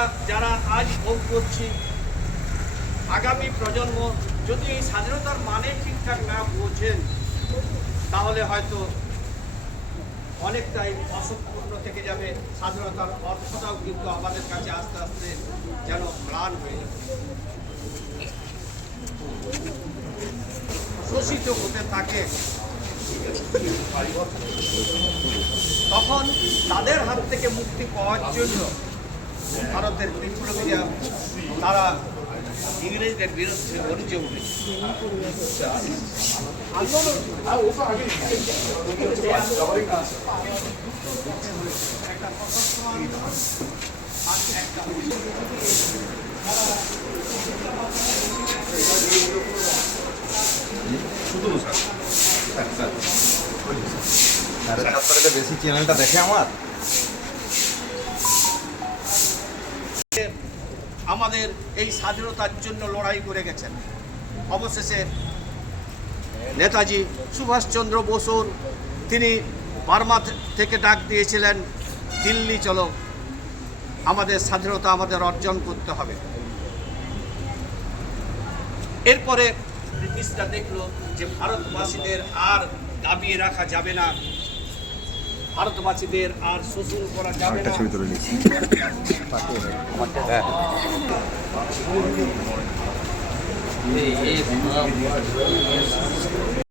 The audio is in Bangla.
আমরা যারা আজ ভোগ করছি, আগামী প্রজন্ম যদি এই স্বাধীনতার মানে ঠিকঠাক না বোঝেন, তাহলে হয়তো অনেকটাই অসম্পূর্ণ থেকে যাবে। স্বাধীনতার অর্থটাও কিন্তু আমাদের কাছে আস্তে আস্তে যেন ম্লান হয়ে যাবে, শোষিত হতে থাকে। তখন তাদের হাত থেকে মুক্তি পাওয়ার জন্য ভারতের বিপ্লবীরা তারা ইংরেজদের বিরুদ্ধে গর্জে উঠেছে। বেশি চ্যানেলটা দেখে আমার আমাদের এই স্বাধীনতার জন্য লড়াই করে গেছেন। অবশেষে নেতাজি সুভাষচন্দ্র বসুর তিনি বার্মা থেকে ডাক দিয়েছিলেন, দিল্লি চলো, আমাদের স্বাধীনতা আমাদের অর্জন করতে হবে। এরপরে ব্রিটিশরা দেখলো যে ভারতবাসীদের আর দাবিয়ে রাখা যাবে না, ভারতবাসীদের আর শোষণ করা যাবে না।